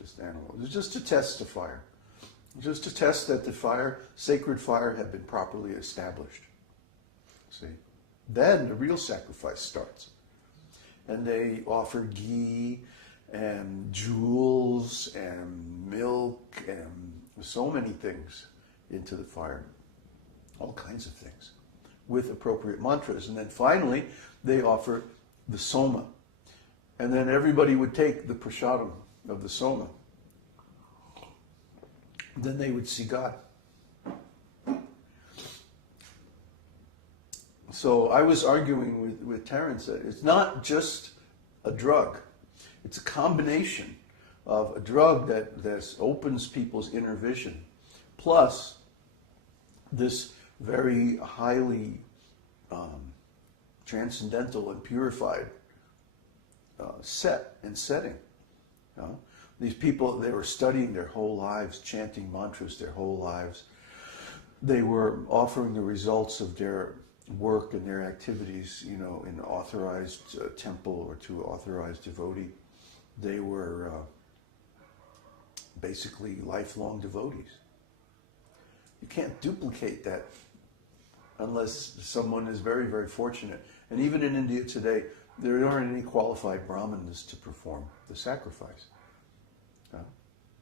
just animal. It was just to test the fire. Just to test that the fire, sacred fire, had been properly established. See? Then the real sacrifice starts. And they offer ghee and jewels and milk and so many things into the fire. All kinds of things. With appropriate mantras. And then finally, they offer the soma. And then everybody would take the prasadam of the soma. Then they would see God. So I was arguing with Terence that it's not just a drug. It's a combination of a drug that opens people's inner vision, plus this very highly transcendental and purified setting. These people, they were studying their whole lives, chanting mantras their whole lives. They were offering the results of their work and their activities, in an authorized temple or to an authorized devotee. They were basically lifelong devotees. You can't duplicate that unless someone is very, very fortunate. And even in India today, there aren't any qualified brahmanas to perform the sacrifice.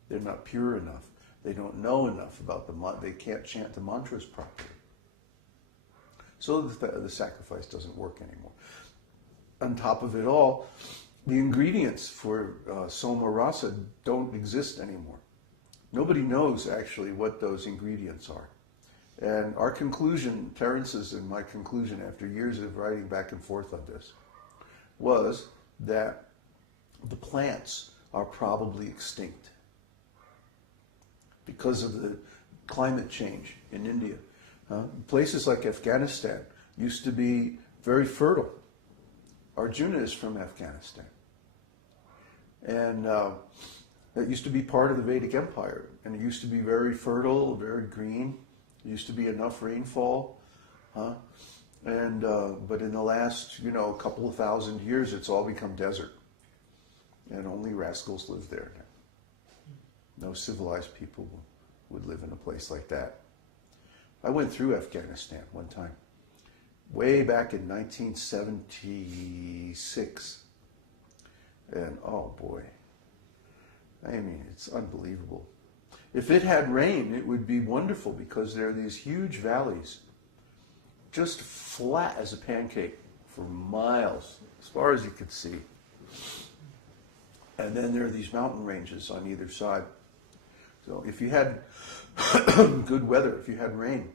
They're not pure enough. They don't know enough about they can't chant the mantras properly. So the sacrifice doesn't work anymore. On top of it all, the ingredients for soma rasa don't exist anymore. Nobody knows actually what those ingredients are. And our conclusion, Terence's and my conclusion after years of writing back and forth on this, was that the plants are probably extinct because of the climate change in India. Places like Afghanistan used to be very fertile. Arjuna is from Afghanistan. And it used to be part of the Vedic Empire. And it used to be very fertile, very green. There used to be enough rainfall. But in the last, couple of thousand years, it's all become desert. And only rascals live there now. No civilized people would live in a place like that. I went through Afghanistan one time, way back in 1976. And oh boy, I mean, it's unbelievable. If it had rain, it would be wonderful because there are these huge valleys, just flat as a pancake for miles, as far as you could see. And then there are these mountain ranges on either side. So if you had good weather, if you had rain,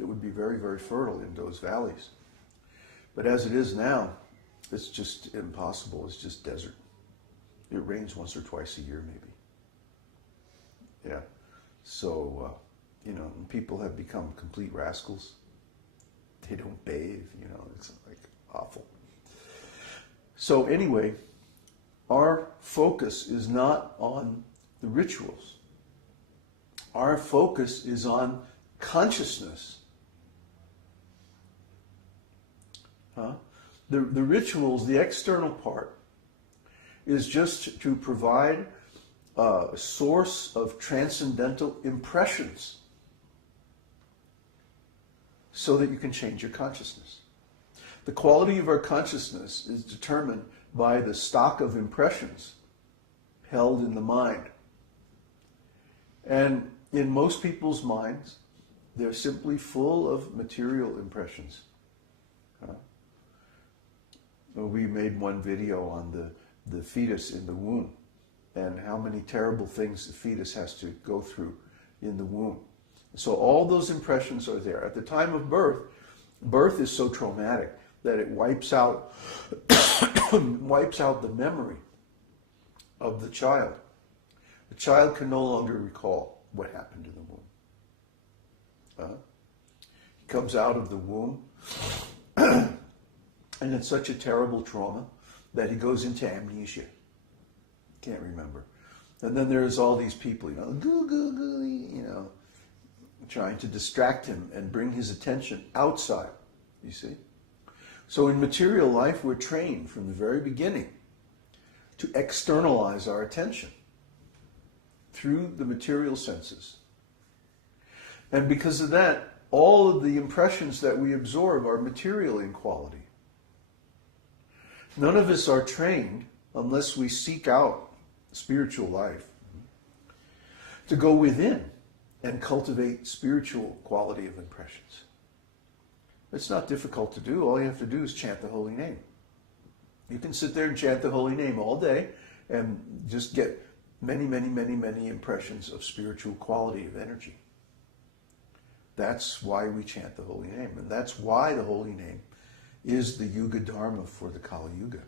it would be very, very fertile in those valleys. But as it is now, it's just impossible. It's just desert. It rains once or twice a year, maybe. Yeah. So, people have become complete rascals. They don't bathe, it's like awful. So anyway, our focus is not on the rituals. Our focus is on consciousness. The rituals, the external part, is just to provide a source of transcendental impressions so that you can change your consciousness. The quality of our consciousness is determined by the stock of impressions held in the mind. And in most people's minds, they're simply full of material impressions. We made one video on the fetus in the womb and how many terrible things the fetus has to go through in the womb. So all those impressions are there. At the time of birth, birth is so traumatic that it wipes out the memory of the child. The child can no longer recall what happened in the womb. He comes out of the womb and it's such a terrible trauma that he goes into amnesia. Can't remember. And then there's all these people, trying to distract him and bring his attention outside, you see. So in material life, we're trained from the very beginning to externalize our attention. through the material senses. And because of that, all of the impressions that we absorb are material in quality. None of us are trained, unless we seek out spiritual life, to go within and cultivate spiritual quality of impressions. It's not difficult to do. All you have to do is chant the holy name. You can sit there and chant the holy name all day and just get many, many, many, many impressions of spiritual quality of energy. That's why we chant the holy name. And that's why the holy name is the Yuga Dharma for the Kali Yuga.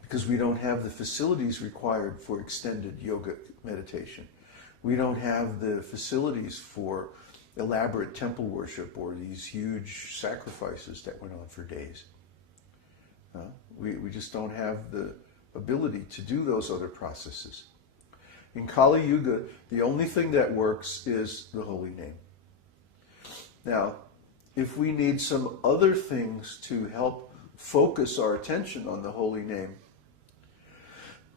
Because we don't have the facilities required for extended yoga meditation. We don't have the facilities for elaborate temple worship or these huge sacrifices that went on for days. We just don't have the ability to do those other processes. In Kali Yuga, the only thing that works is the holy name. Now, if we need some other things to help focus our attention on the holy name,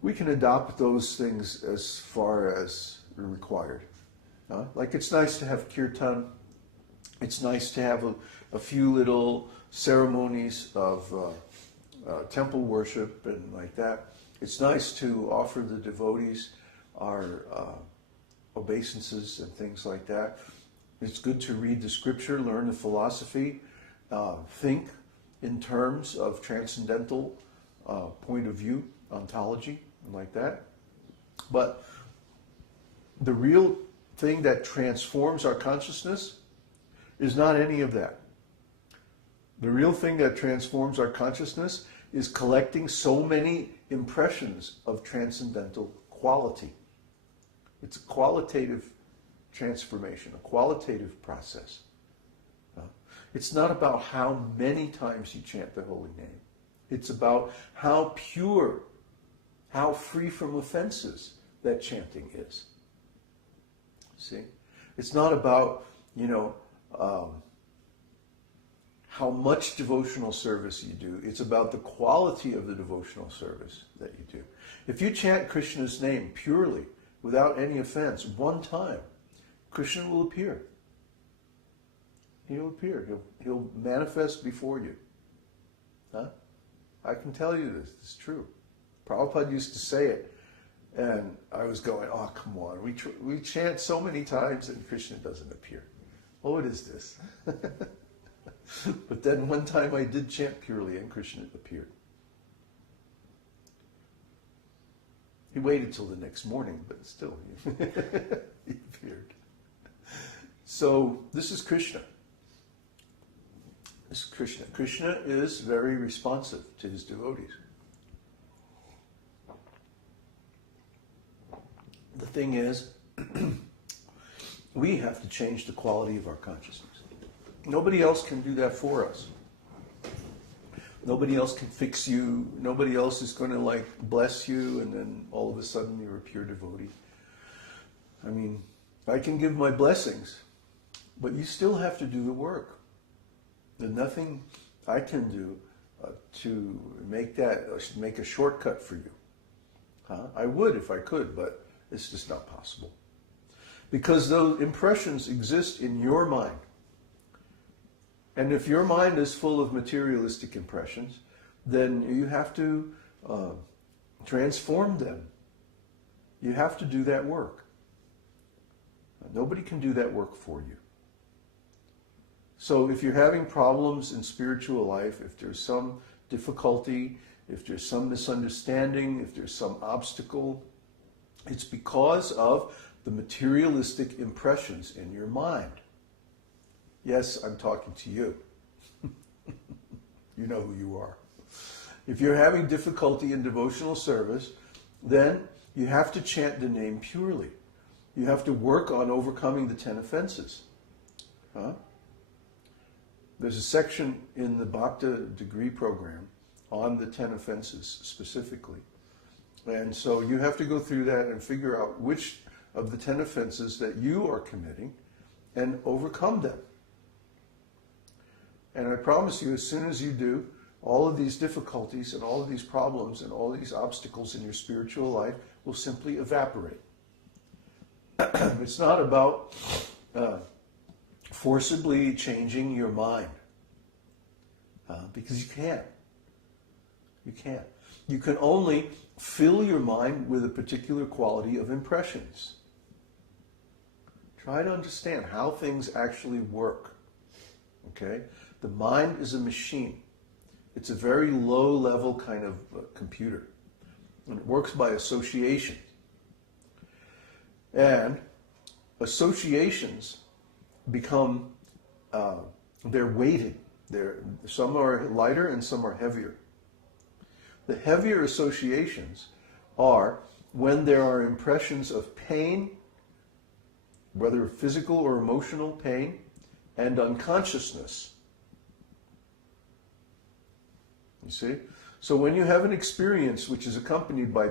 we can adopt those things as far as required. Like it's nice to have kirtan. It's nice to have a few little ceremonies of temple worship and like that. It's nice to offer the devotees our obeisances and things like that. It's good to read the scripture, learn the philosophy, think in terms of transcendental point of view, ontology, and like that. But the real thing that transforms our consciousness is not any of that. The real thing that transforms our consciousness is collecting so many impressions of transcendental quality. It's a qualitative transformation, a qualitative process. It's not about how many times you chant the holy name. It's about how pure, how free from offenses that chanting is. See? It's not about, how much devotional service you do. It's about the quality of the devotional service that you do. If you chant Krishna's name purely, without any offense, one time, Krishna will appear. He'll appear. He'll manifest before you. I can tell you this. It's true. Prabhupada used to say it, and I was going, oh, come on. We chant so many times and Krishna doesn't appear. Oh, what is this? But then one time I did chant purely and Krishna appeared. He waited till the next morning, but still, he appeared. So, this is Krishna. This is Krishna. Krishna is very responsive to his devotees. The thing is, we have to change the quality of our consciousness. Nobody else can do that for us. Nobody else can fix you. Nobody else is going to bless you and then all of a sudden you're a pure devotee. I mean, I can give my blessings, but you still have to do the work. There's nothing I can do to make a shortcut for you. I would if I could, but it's just not possible. Because those impressions exist in your mind. And if your mind is full of materialistic impressions, then you have to transform them. You have to do that work. Nobody can do that work for you. So if you're having problems in spiritual life, if there's some difficulty, if there's some misunderstanding, if there's some obstacle, it's because of the materialistic impressions in your mind. Yes, I'm talking to you. You know who you are. If you're having difficulty in devotional service, then you have to chant the name purely. You have to work on overcoming the 10 offenses. There's a section in the Bhakti degree program on the 10 offenses specifically. And so you have to go through that and figure out which of the 10 offenses that you are committing and overcome them. And I promise you, as soon as you do, all of these difficulties and all of these problems and all these obstacles in your spiritual life will simply evaporate. It's not about forcibly changing your mind, because you can't. You can't. You can only fill your mind with a particular quality of impressions. Try to understand how things actually work. Okay? The mind is a machine. It's a very low-level kind of computer. And it works by association. And associations become, they're weighted. Some are lighter and some are heavier. The heavier associations are when there are impressions of pain, whether physical or emotional pain, and unconsciousness. You see? So when you have an experience which is accompanied by